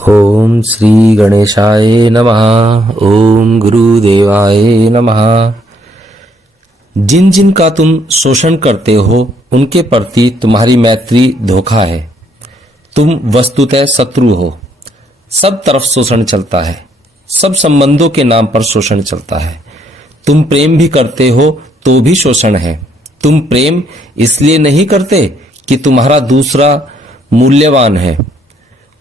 ओम श्री गणेशाय नमः। ओम गुरुदेवाय नमः। जिन जिन का तुम शोषण करते हो उनके प्रति तुम्हारी मैत्री धोखा है। तुम वस्तुतः शत्रु हो। सब तरफ शोषण चलता है, सब संबंधों के नाम पर शोषण चलता है। तुम प्रेम भी करते हो तो भी शोषण है। तुम प्रेम इसलिए नहीं करते कि तुम्हारा दूसरा मूल्यवान है।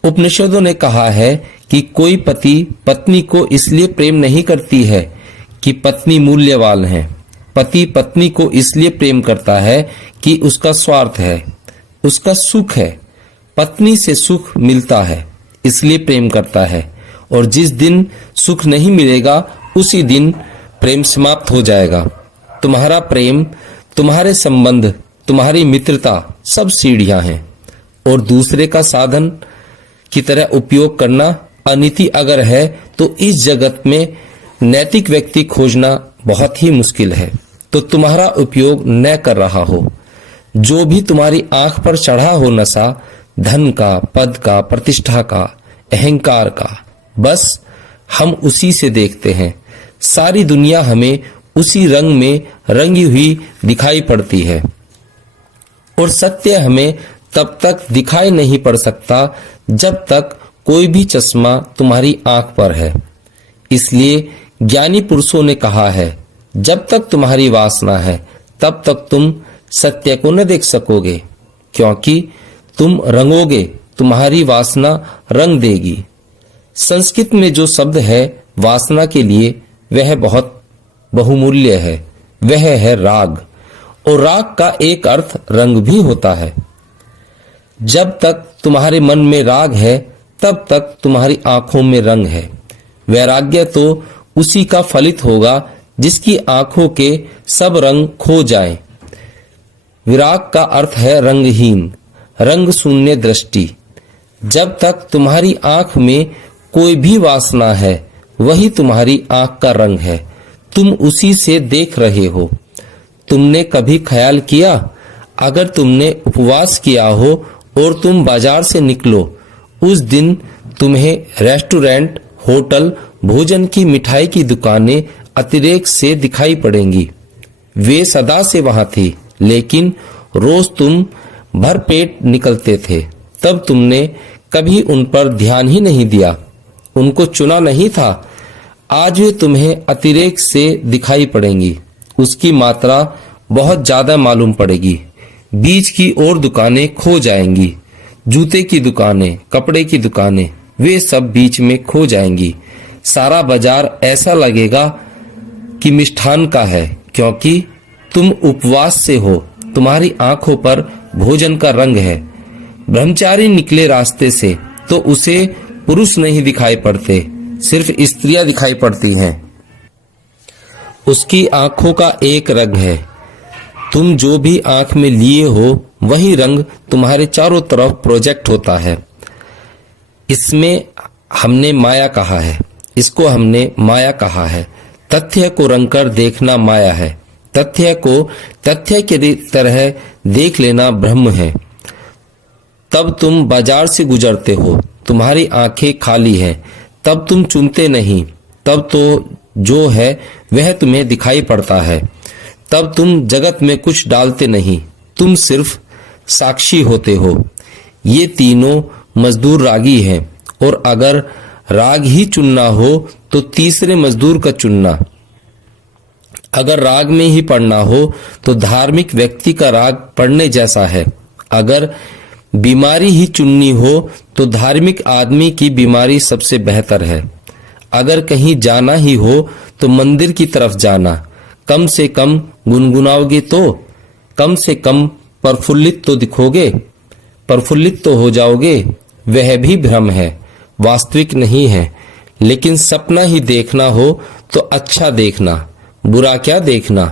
उपनिषदों ने कहा है कि कोई पति पत्नी को इसलिए प्रेम नहीं करती है कि पत्नी मूल्यवान है। पति पत्नी को इसलिए प्रेम करता है कि उसका स्वार्थ है, उसका सुख है। पत्नी से सुख मिलता है इसलिए प्रेम करता है, और जिस दिन सुख नहीं मिलेगा उसी दिन प्रेम समाप्त हो जाएगा। तुम्हारा प्रेम, तुम्हारे संबंध, तुम्हारी मित्रता सब सीढ़ियां हैं, और दूसरे का साधन की तरह उपयोग करना अनीति अगर है तो इस जगत में नैतिक व्यक्ति खोजना बहुत ही मुश्किल है। तो तुम्हारा उपयोग न कर रहा हो, जो भी तुम्हारी आंख पर चढ़ा हो नशा, धन का, पद का, प्रतिष्ठा का, अहंकार का, बस हम उसी से देखते हैं। सारी दुनिया हमें उसी रंग में रंगी हुई दिखाई पड़ती है, और सत्य हमें तब तक दिखाई नहीं पड़ सकता जब तक कोई भी चश्मा तुम्हारी आंख पर है। इसलिए ज्ञानी पुरुषों ने कहा है, जब तक तुम्हारी वासना है तब तक तुम सत्य को न देख सकोगे, क्योंकि तुम रंगोगे, तुम्हारी वासना रंग देगी। संस्कृत में जो शब्द है वासना के लिए वह बहुत बहुमूल्य है, वह है राग, और राग का एक अर्थ रंग भी होता है। जब तक तुम्हारे मन में राग है तब तक तुम्हारी आंखों में रंग है। वैराग्य तो उसी का फलित होगा जिसकी आंखों के सब रंग खो जाएं। विराग का अर्थ है रंगहीन, रंग शून्य दृष्टि। जब तक तुम्हारी आंख में कोई भी वासना है वही तुम्हारी आंख का रंग है, तुम उसी से देख रहे हो। तुमने कभी ख्याल किया, अगर तुमने उपवास किया हो और तुम बाजार से निकलो, उस दिन तुम्हें रेस्टोरेंट, होटल, भोजन की मिठाई की दुकानें अतिरेक से दिखाई पड़ेंगी। वे सदा से वहां थी, लेकिन रोज तुम भरपेट निकलते थे। तब तुमने कभी उन पर ध्यान ही नहीं दिया, उनको चुना नहीं था। आज वे तुम्हें अतिरेक से दिखाई पड़ेंगी, उसकी मात्रा बहुत ज्यादा मालूम पड़ेगी। बीच की और दुकानें खो जाएंगी, जूते की दुकानें, कपड़े की दुकानें, वे सब बीच में खो जाएंगी। सारा बाजार ऐसा लगेगा कि मिष्ठान का है, क्योंकि तुम उपवास से हो, तुम्हारी आंखों पर भोजन का रंग है। ब्रह्मचारी निकले रास्ते से तो उसे पुरुष नहीं दिखाई पड़ते, सिर्फ स्त्रियां दिखाई पड़ती हैं। उसकी आंखों का एक रंग है। तुम जो भी आंख में लिए हो वही रंग तुम्हारे चारों तरफ प्रोजेक्ट होता है। इसमें हमने माया कहा है, इसको हमने माया कहा है। तथ्य को रंगकर देखना माया है, तथ्य को तथ्य के तरह देख लेना ब्रह्म है। तब तुम बाजार से गुजरते हो, तुम्हारी आंखें खाली हैं, तब तुम चुनते नहीं, तब तो जो है वह तुम्हें दिखाई पड़ता है। तब तुम जगत में कुछ डालते नहीं, तुम सिर्फ साक्षी होते हो। ये तीनों मजदूर रागी हैं, और अगर राग ही चुनना हो तो तीसरे मजदूर का चुनना। अगर राग में ही पढ़ना हो तो धार्मिक व्यक्ति का राग पढ़ने जैसा है। अगर बीमारी ही चुननी हो तो धार्मिक आदमी की बीमारी सबसे बेहतर है। अगर कहीं जाना ही हो तो मंदिर की तरफ जाना। कम से कम गुनगुनाओगे तो, कम से कम प्रफुल्लित तो दिखोगे, प्रफुल्लित तो हो जाओगे। वह भी भ्रम है, वास्तविक नहीं है। लेकिन सपना ही देखना हो तो अच्छा देखना, बुरा क्या देखना।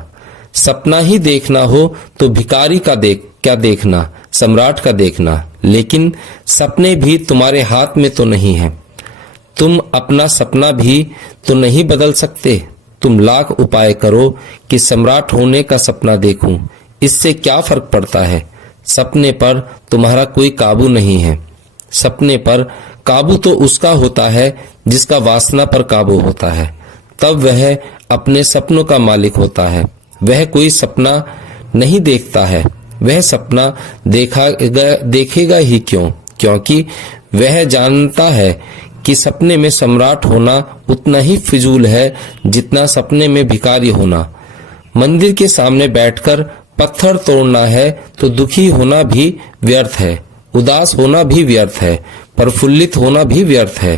सपना ही देखना हो तो भिखारी का क्या देखना, सम्राट का देखना। लेकिन सपने भी तुम्हारे हाथ में तो नहीं है। तुम अपना सपना भी तो नहीं बदल सकते। तुम लाख उपाय करो कि सम्राट होने का सपना देखूं, इससे क्या फर्क पड़ता है। सपने पर तुम्हारा कोई काबू नहीं है। सपने पर काबू तो उसका होता है जिसका वासना पर काबू होता है, तब वह अपने सपनों का मालिक होता है। वह कोई सपना नहीं देखता है, वह सपना देखेगा ही क्यों? क्योंकि वह जानता है कि सपने में सम्राट होना उतना ही फिजूल है जितना सपने में भिखारी होना। मंदिर के सामने बैठकर पत्थर तोड़ना है तो दुखी होना भी व्यर्थ है, उदास होना भी व्यर्थ है, प्रफुल्लित होना भी व्यर्थ है।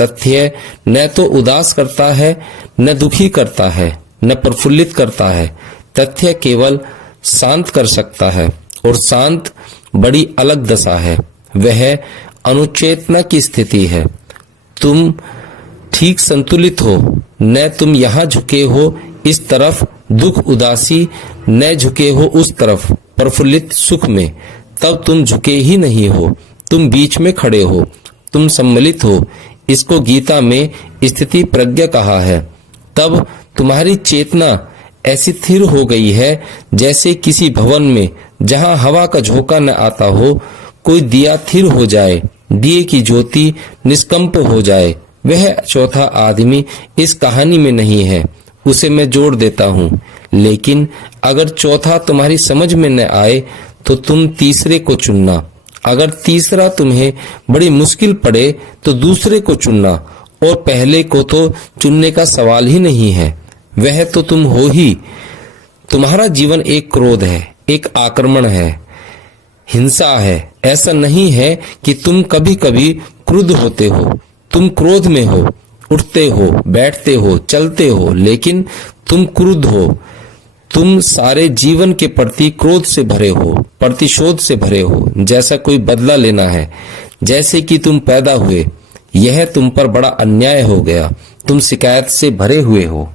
तथ्य न तो उदास करता है, न दुखी करता है, न प्रफुल्लित करता है। तथ्य केवल शांत कर सकता है, और शांत बड़ी अलग दशा है। वह अनुचेतना की स्थिति है। तुम ठीक संतुलित हो, न तुम यहाँ झुके हो इस तरफ दुख उदासी, न झुके हो उस तरफ प्रफुल्लित सुख में, तब तुम झुके ही नहीं हो, तुम बीच में खड़े हो, तुम सम्मिलित हो। इसको गीता में स्थिति प्रज्ञा कहा है। तब तुम्हारी चेतना ऐसी स्थिर हो गई है जैसे किसी भवन में जहां हवा का झोंका न आता हो, कोई दिया स्थिर हो जाए, दिए की ज्योति निष्कंप हो जाए। वह चौथा आदमी इस कहानी में नहीं है, उसे मैं जोड़ देता हूँ। लेकिन अगर चौथा तुम्हारी समझ में न आए तो तुम तीसरे को चुनना। अगर तीसरा तुम्हें बड़ी मुश्किल पड़े तो दूसरे को चुनना, और पहले को तो चुनने का सवाल ही नहीं है। वह तो तुम हो ही। तुम्हारा जीवन एक क्रोध है, एक आक्रमण है, हिंसा है। ऐसा नहीं है कि तुम कभी कभी क्रुद्ध होते हो। तुम क्रोध में हो, उठते हो, बैठते हो, चलते हो, लेकिन तुम क्रुद्ध हो। तुम सारे जीवन के प्रति क्रोध से भरे हो, प्रतिशोध से भरे हो, जैसा कोई बदला लेना है, जैसे कि तुम पैदा हुए। यह तुम पर बड़ा अन्याय हो गया, तुम शिकायत से भरे हुए हो।